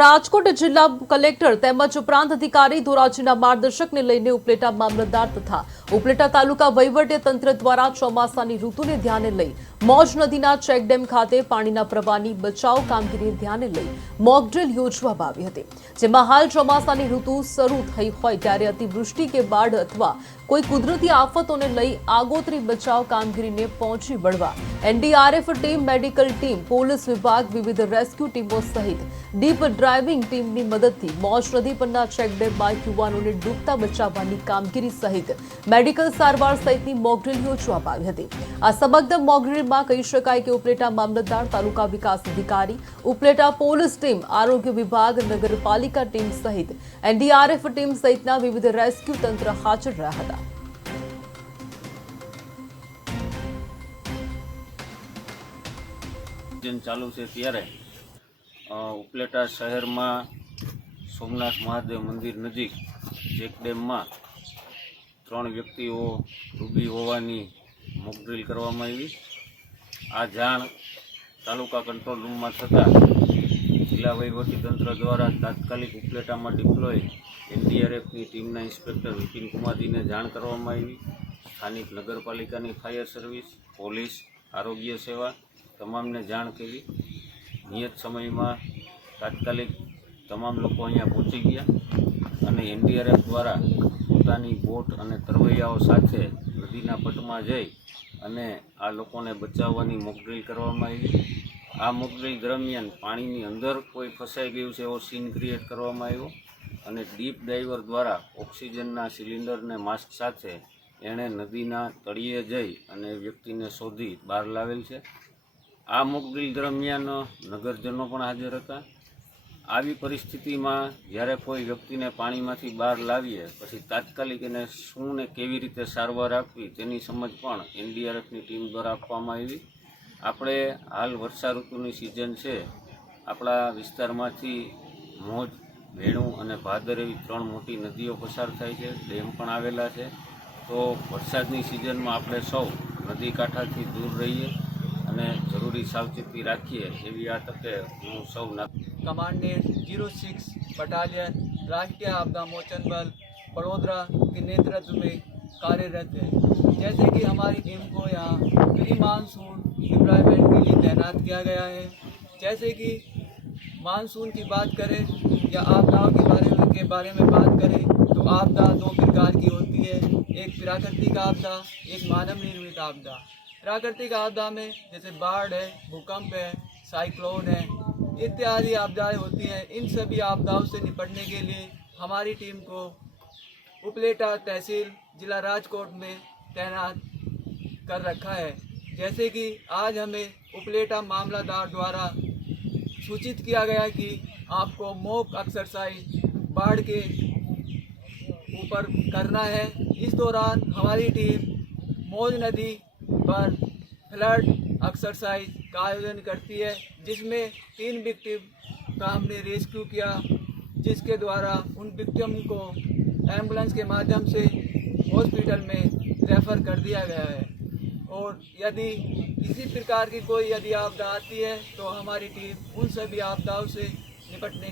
રાજકોટ જિલ્લા કલેક્ટર તેમજ પ્રાંત અધિકારી ધોરાજીના માર્ગદર્શકને લઈને ઉપલેટા મામલતદાર તથા ઉપલેટા તાલુકા વહીવટી તંત્ર દ્વારા ચોમાસાની ઋતુને ધ્યાને લઈ મોજ નદીના ચેકડેમ ખાતે પાણીના પ્રવાહની બચાવ કામગીરીને ધ્યાને લઈ મોકડ્રીલ યોજવામાં આવી હતી જેમાં હાલ ચોમાસાની ઋતુ શરૂ થઈ હોય ત્યારે અતિવૃષ્ટિ કે બાઢ અથવા કોઈ કુદરતી આફતોને લઈ આગોતરી બચાવ કામગીરીને પહોંચી વળવા NDRF team medical team police વિભાગ વિવિધ રેસ્ક્યુ ટીમો સહિત ડીપ ડ્રાઇવિંગ ટીમની મદદથી મોજ નદી પરના ચેકડેમમાં યુવાનોને ડૂબતા બચાવવાની કામગીરી સહિત મેડિકલ સારવાર સહિતની મોકડ્રીલ યોજવામાં આવી હતી આ સબગ્ધ મોગરેડમાં કહી શકાય કે ઉપલેટા મામલતદાર તાલુકા વિકાસ અધિકારી ઉપલેટા પોલીસ ટીમ આરોગ્ય વિભાગ નગરપાલિકા ટીમ સહિત એનડીઆરએફ ટીમ સહિતના વિવિધ રેસ્ક્યુ તંત્ર હાજર રહ્યા હતા સિઝન ચાલુ છે ત્યારે ઉપલેટા શહેરમાં સોમનાથ મહાદેવ મંદિર નજીક ચેક ડેમમાં ત્રણ વ્યક્તિઓ ડૂબી હોવાની મોક ડ્રીલ કરવામાં આવી આ જાણ તાલુકા કંટ્રોલ રૂમમાં થતાં જિલ્લા તંત્ર દ્વારા તાત્કાલિક ઉપલેટામાં ડિપ્લોય એનડીઆરએફની ટીમના ઇન્સ્પેક્ટર વિપિન કુમારજીને જાણ કરવામાં આવી સ્થાનિક નગરપાલિકાની ફાયર સર્વિસ પોલીસ આરોગ્ય સેવા તમામને જાણ કરી નિયત સમયમાં તાત્કાલિક તમામ લોકો અહીંયા પહોંચી ગયા અને એનડીઆરએફ દ્વારા પોતાની બોટ અને તરવૈયાઓ સાથે નદીના પટમાં જઈ અને આ લોકોને બચાવવાની મોકડ્રીલ કરવામાં આવી આ મોકડ્રીલ દરમિયાન પાણીની અંદર કોઈ ફસાઈ ગયું છે એવો સીન ક્રિએટ કરવામાં આવ્યો અને ડીપ ડાઈવર દ્વારા ઓક્સિજનના સિલિન્ડરને માસ્ક સાથે એણે નદીના તળિયે જઈ અને વ્યક્તિને શોધી બહાર લાવેલ છે આ મોકડ્રીલ દરમિયાન નગરજનો પણ હાજર હતા આવી પરિસ્થિતિમાં જ્યારે કોઈ વ્યક્તિને પાણીમાંથી બહાર લાવીએ પછી તાત્કાલિક એને શું ને કેવી રીતે સારવાર આપવી તેની સમજ પણ એનડીઆરએફની ટીમ દ્વારા આપવામાં આવી આપણે હાલ વર્ષા ઋતુની સિઝન છે આપણા વિસ્તારમાંથી મોજ વેણું અને ભાદર એવી ત્રણ મોટી નદીઓ પસાર થાય છે ડેમ પણ આવેલા છે તો વરસાદની સિઝનમાં આપણે સૌ નદી કાંઠાથી દૂર રહીએ અને જરૂરી સાવચેતી રાખીએ એવી આ તકે હું સૌ નાગરિક कमांडेंट जीरो सिक्स बटालियन राष्ट्रीय आपदा मोचन बल बड़ोदरा के नेतृत्व में कार्यरत है जैसे कि हमारी टीम को यहाँ प्री मानसून डिप्लॉयमेंट के लिए तैनात किया गया है जैसे कि मानसून की बात करें या आपदाओं के बारे में के बारे में बात करें तो आपदा दो प्रकार की होती है एक प्राकृतिक आपदा एक मानव निर्मित आपदा प्राकृतिक आपदा में जैसे बाढ़ है भूकंप है साइक्लोन है इत्यादि आपदाएं होती हैं इन सभी आपदाओं से निपटने के लिए हमारी टीम को उपलेटा तहसील जिला राजकोट में तैनात कर रखा है जैसे कि आज हमें उपलेटा मामलादार द्वारा सूचित किया गया कि आपको मोक एक्सरसाइज बाढ़ के ऊपर करना है इस दौरान हमारी टीम मौज नदी पर फ्लड एक्सरसाइज का आयोजन करती है जिसमें तीन विक्टिम का हमने रेस्क्यू किया जिसके द्वारा उन विक्टिम को एम्बुलेंस के माध्यम से हॉस्पिटल में रेफ़र कर दिया गया है और यदि किसी प्रकार की कोई यदि आपदा आती है तो हमारी टीम उन सभी आपदाओं से निपटने